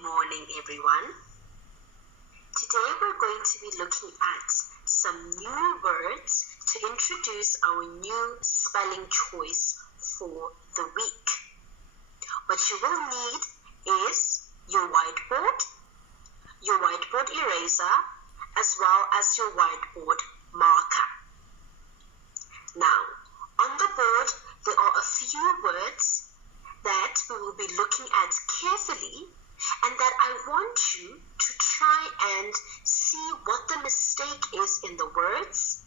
morning, everyone. Today we're going to be looking at some new words to introduce our new spelling choice for the week. What you will need is your whiteboard eraser, as well as your whiteboard marker. Now, on the board, there are a few words that we will be looking at carefully, and that I want you to try and see what the mistake is in the words.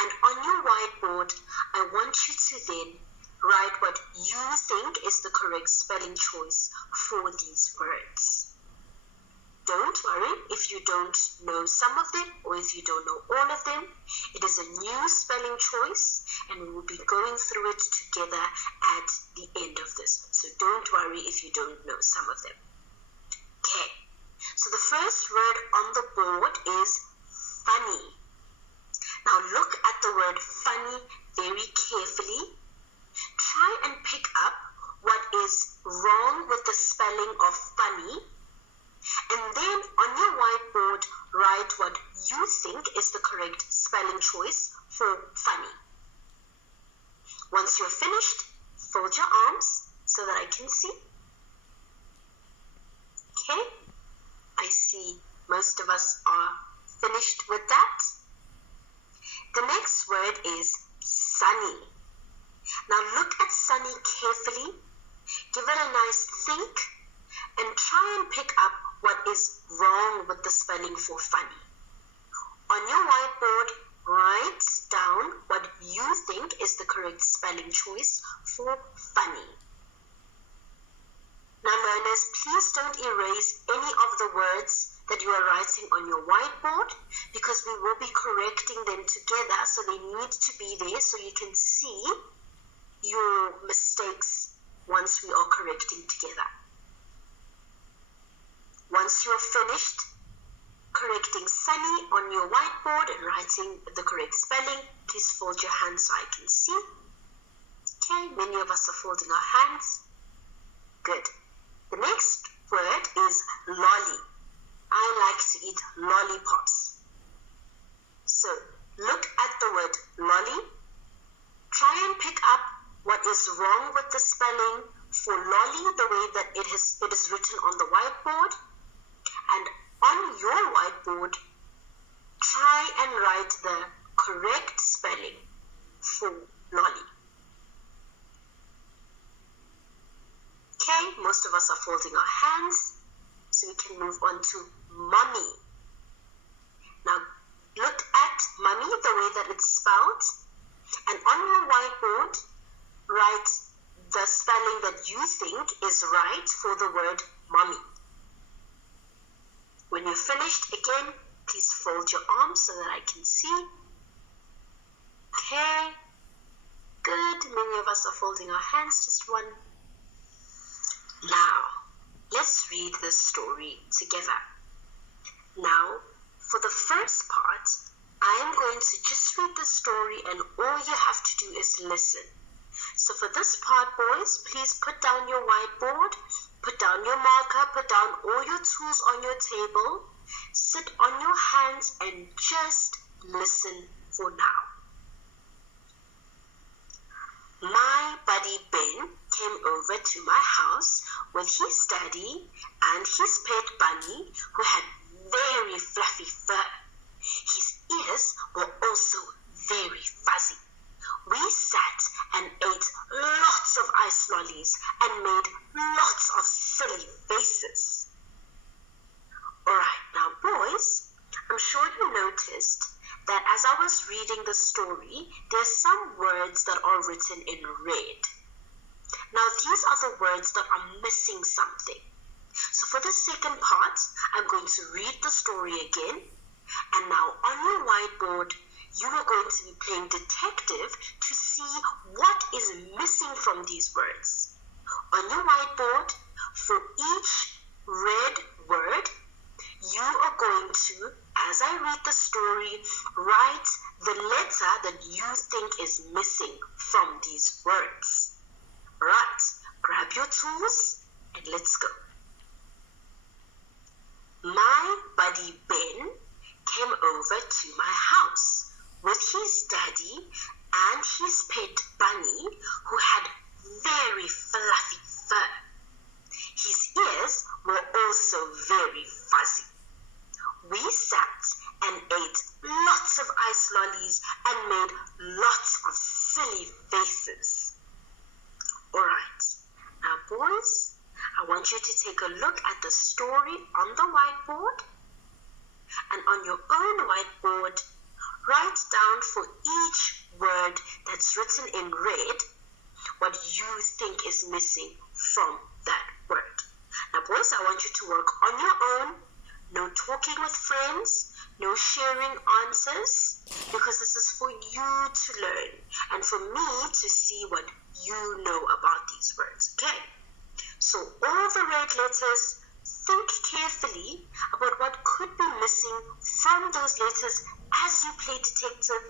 And on your whiteboard, I want you to then write what you think is the correct spelling choice for these words. Don't worry if you don't know some of them or if you don't know all of them. It is a new spelling choice and we will be going through it together at the end of this. So don't worry if you don't know some of them. Okay, so the first word on the board is funny. Now look at the word funny very carefully. Try and pick up what is wrong with the spelling of funny. And then on your whiteboard, write what you think is the correct spelling choice for funny. Once you're finished, fold your arms so that I can see. Okay, I see most of us are finished with that. The next word is sunny. Now look at sunny carefully, give it a nice think, and try and pick up what is wrong with the spelling for funny. On your whiteboard, write down what you think is the correct spelling choice for funny. Now learners, please don't erase any of the words that you are writing on your whiteboard, because we will be correcting them together, so they need to be there so you can see your mistakes once we are correcting together. Once you're finished correcting sunny on your whiteboard and writing the correct spelling, please fold your hands so I can see. Okay, many of us are folding our hands. Good. The next word is lolly. I like to eat lollipops. So look at the word lolly. Try and pick up what is wrong with the spelling for lolly, the way that it is written on the whiteboard. And on your whiteboard, try and write the correct spelling for lolly. Okay, most of us are folding our hands, so we can move on to mummy. Now, look at mummy, the way that it's spelled, and on your whiteboard, write the spelling that you think is right for the word mummy. When you're finished, again, please fold your arms so that I can see. Okay, good. Many of us are folding our hands, just one. Now, let's read this story together. Now, for the first part, I am going to just read the story and all you have to do is listen. So for this part, boys, please put down your whiteboard, put down your marker, put down all your tools on your table, sit on your hands and just listen for now. My buddy Ben came over to my house with his daddy and his pet bunny who had very fluffy fur. His ears were also very fuzzy. We sat and ate lots of ice lollies and made lots of silly faces. Alright, now boys, I'm sure you noticed that as I was reading the story, there's some words that are written in red. Now these are the words that are missing something. So for the second part, I'm going to read the story again, and now on your whiteboard, you are going to be playing detective to see what is missing from these words. On your whiteboard, for each red word, you are going to, as I read the story, write the letter that you think is missing from these words. Right, grab your tools and let's go. to my house with his daddy and his pet bunny who had very fluffy fur. His ears were also very fuzzy. We sat and ate lots of ice lollies and made lots of silly faces. Alright, now boys, I want you to take a look at the story on the whiteboard, and on your own whiteboard, write down for each word that's written in red what you think is missing from that word. Now boys, I want you to work on your own. No talking with friends, no sharing answers, because this is for you to learn and for me to see what you know about these words, okay? So all the red letters, think carefully about what could be missing from those letters as you play detective,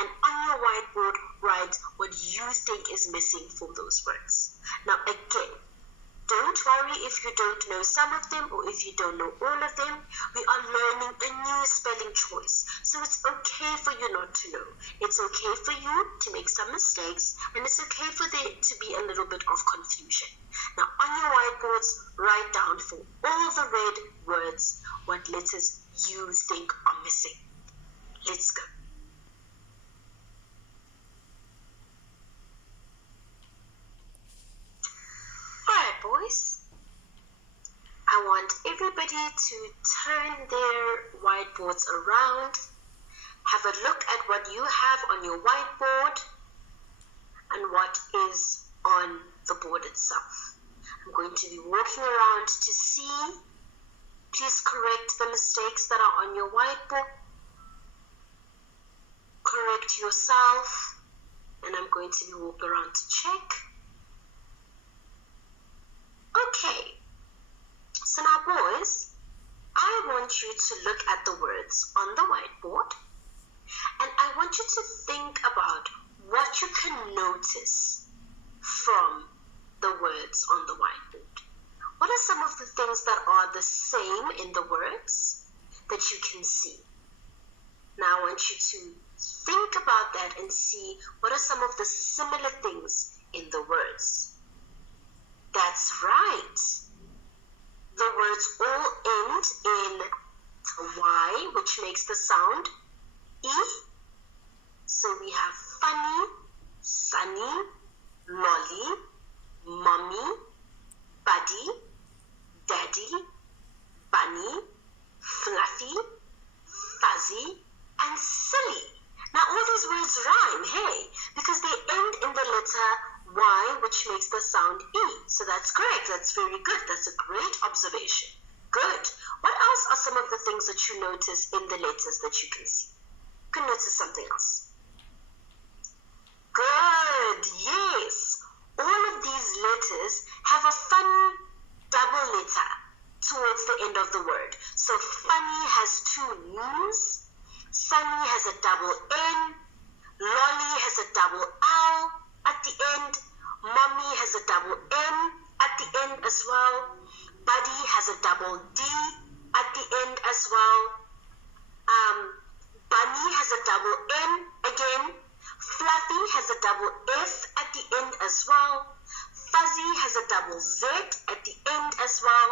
and on your whiteboard, write what you think is missing from those words. Now again, don't worry if you don't know some of them or if you don't know all of them. We are learning a new spelling choice. So it's okay for you not to know. It's okay for you to make some mistakes, and it's okay for there to be a little bit of confusion. Now on your whiteboards, write down for all the red words what letters you think are missing. Let's go. Alright boys, I want everybody to turn their whiteboards around, have a look at what you have on your whiteboard and what is on the board itself. I'm going to be walking around to see. Please correct the mistakes that are on your whiteboard. Correct yourself, and I'm going to be walking around to check. Okay, so now boys, I want you to look at the words on the whiteboard, and I want you to think about what you can notice from the words on the whiteboard. What are some of the things that are the same in the words that you can see? Now I want you to think about that and see what are some of the similar things in the words. That's right. The words all end in Y, which makes the sound E. So we have funny, sunny, lolly, mommy, buddy, daddy, bunny, fluffy, fuzzy, and silly. Now all these words rhyme, hey, because they end in the letter Y, which makes the sound E. So that's correct. That's very good. That's a great observation. Good. What else are some of the things that you notice in the letters that you can see? You can notice something else. Good. Yes. All of these letters have a funny double letter towards the end of the word. So funny has two N's. Sunny has a double N. Lolly has a double L at the end. Mommy has a double M at the end as well. Buddy has a double D at the end as well. Bunny has a double N again. Fluffy has a double F at the end as well. Fuzzy has a double Z at the end as well.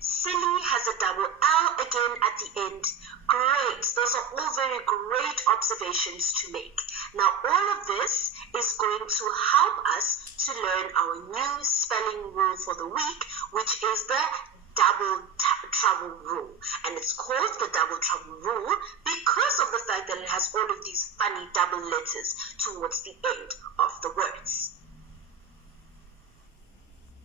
Silly has a double L again at the end. Great. Those are all very great observations to make. Now, all of this is going to help us to learn our new spelling rule for the week, which is the double trouble rule. And it's called the double trouble rule because of the fact that it has all of these funny double letters towards the end of the words.